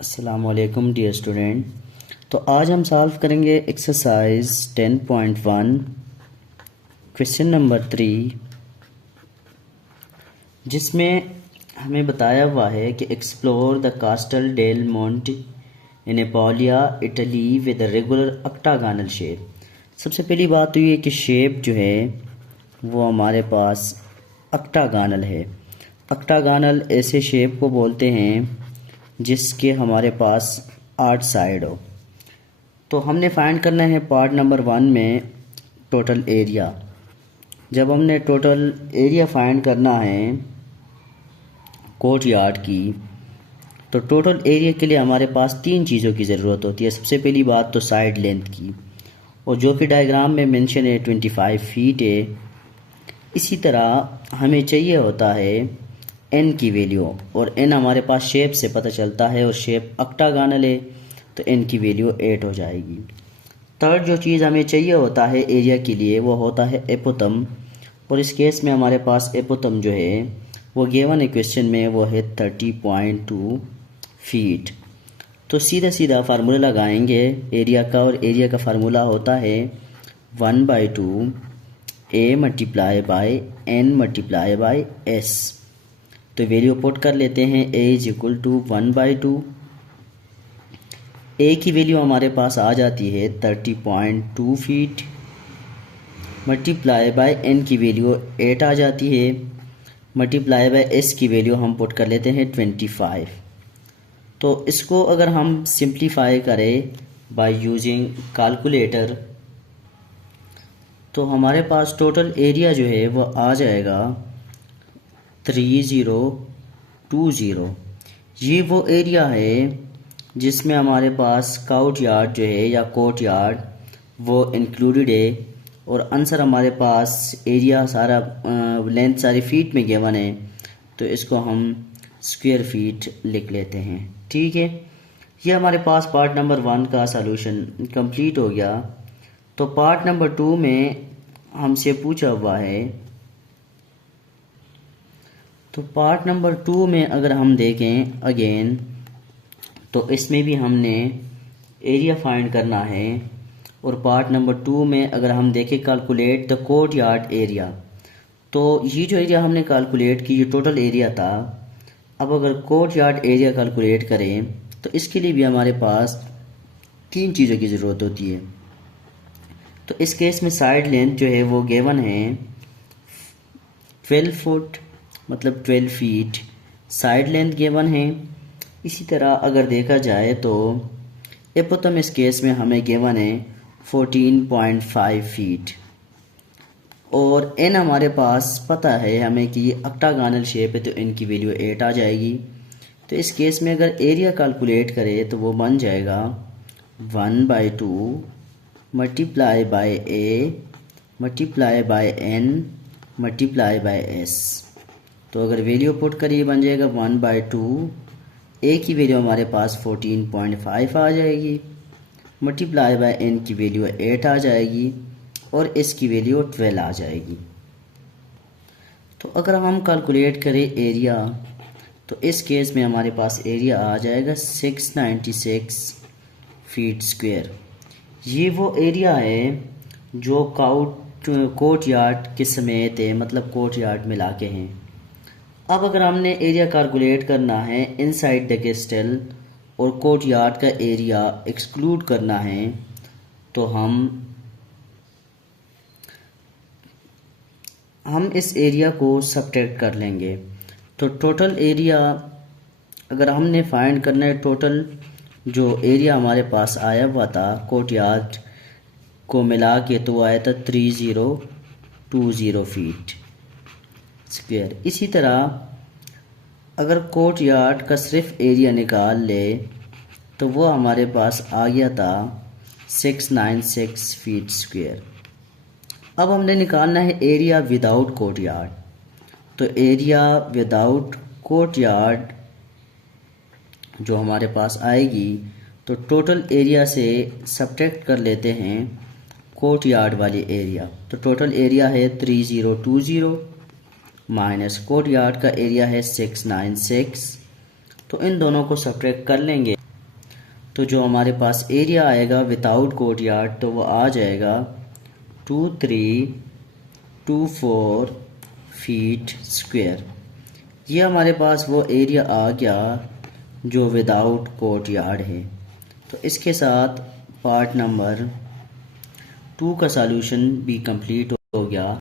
अस्सलामुअलैकुम dear student. तो आज हम सॉल्व करेंगे एक्सरसाइज 10.1 क्वेश्चन नंबर 3, जिसमें हमें बताया हुआ है कि explore the Castel del Monte in Apulia Italy with regular octagonal shape. सबसे पहली बात तो ये कि शेप जो है वो हमारे पास ऑक्टागोनल है। ऑक्टागोनल ऐसे शेप को बोलते हैं जिसके हमारे पास 8 साइड हो। तो हमने फाइंड करना है पार्ट नंबर 1 में टोटल एरिया। जब हमने टोटल एरिया फाइंड करना है कोर्ट यार्ड की, तो टोटल एरिया के लिए हमारे पास 3 चीज़ों की ज़रूरत होती है। सबसे पहली बात तो साइड लेंथ की, और जो कि डायग्राम में मेंशन है 25 फीट है। इसी तरह हमें चाहिए होता है एन की वैल्यू, और एन हमारे पास शेप से पता चलता है, और शेप ऑक्टागोनल है तो एन की वैल्यू 8 हो जाएगी। थर्ड जो चीज़ हमें चाहिए होता है एरिया के लिए वो होता है एपोतम, और इस केस में हमारे पास एपोतम जो है वो गिवन है क्वेश्चन में, वो है 30.2 फीट। तो सीधा सीधा फार्मूला लगाएंगे एरिया का, और एरिया का फार्मूला होता है 1/2 a multiply by N multiply by S. तो वैल्यू पुट कर लेते हैं। a is equal to 1/2। A की वैल्यू हमारे पास आ जाती है 30.2 फीट, मल्टीप्लाई बाय एन की वैल्यू 8 आ जाती है, मल्टीप्लाई बाय एस की वैल्यू हम पुट कर लेते हैं 25। तो इसको अगर हम सिंप्लीफाई करें बाय यूजिंग कैलकुलेटर, तो हमारे पास टोटल एरिया जो है वो आ जाएगा 3020। ये वो एरिया है जिसमें हमारे पास काउट यार्ड जो है या कोर्ट यार्ड वो इंक्लूडेड है, और आंसर हमारे पास एरिया सारा लेंथ सारी फीट में गिवन है, तो इसको हम स्क्वायर फीट लिख लेते हैं। ठीक है, ये हमारे पास पार्ट नंबर 1 का सॉल्यूशन कंप्लीट हो गया। तो पार्ट नंबर 2 में हमसे पूछा हुआ है, तो पार्ट नंबर 2 में अगर हम देखें अगेन, तो इसमें भी हमने एरिया फाइंड करना है। और पार्ट नंबर 2 में अगर हम देखें calculate the court yard area, तो ये जो एरिया हमने कैलकुलेट की ये टोटल एरिया था। अब अगर कोर्ट यार्ड एरिया कैलकुलेट करें तो इसके लिए भी हमारे पास 3 चीज़ों की ज़रूरत होती है। तो इस केस में साइड लेंथ जो है वो गिवन है 12 फुट, मतलब 12 फीट साइड लेंथ गिवन है। इसी तरह अगर देखा जाए तो एपोतम इस केस में हमें गिवन है 14.5 फीट, और एन हमारे पास पता है हमें कि ये ऑक्टागोनल शेप है तो इनकी वैल्यू 8 आ जाएगी। तो इस केस में अगर एरिया कैलकुलेट करें तो वो बन जाएगा 1/2 multiply by A multiply by N multiply by S. तो अगर वैल्यू पुट करिए बन जाएगा 1/2, ए की वैल्यू हमारे पास 14.5 आ जाएगी, मल्टीप्लाई बाय एन की वैल्यू 8 आ जाएगी, और एस की वैल्यू 12 आ जाएगी। तो अगर हम कैलकुलेट करें एरिया, तो इस केस में हमारे पास एरिया आ जाएगा 696 फीट स्क्वायर। ये वो एरिया है जो कोर्ट यार्ड के समेत है, मतलब कोर्ट यार्ड मिला के हैं। अब अगर हमने एरिया कैलकुलेट करना है इनसाइड द कैस्टल और कोर्ट यार्ड का एरिया एक्सक्लूड करना है, तो हम इस एरिया को सब्ट्रैक्ट कर लेंगे। तो टोटल एरिया अगर हमने फाइंड करना है, टोटल जो एरिया हमारे पास आया हुआ था कोर्ट यार्ड को मिला के, तो वो आया था 3020 फीट स्क्वायर। इसी तरह अगर कोर्ट यार्ड का सिर्फ एरिया निकाल ले तो वो हमारे पास आ गया था 696 फीट स्क्वायर। अब हमने निकालना है एरिया विदाउट कोर्ट यार्ड। तो एरिया विदाउट कोर्ट यार्ड जो हमारे पास आएगी, तो टोटल एरिया से सब्ट्रैक्ट कर लेते हैं कोर्ट यार्ड वाली एरिया। तो टोटल एरिया है 3020 माइनस कोर्ट यार्ड का एरिया है 696। तो इन दोनों को सब्ट्रैक्ट कर लेंगे तो जो हमारे पास एरिया आएगा विदाउट कोर्टयार्ड तो वो आ जाएगा 2324 फीट स्क्वायर। ये हमारे पास वो एरिया आ गया जो विदाउट कोर्टयार्ड है। तो इसके साथ पार्ट नंबर 2 का सॉल्यूशन भी कंप्लीट हो गया।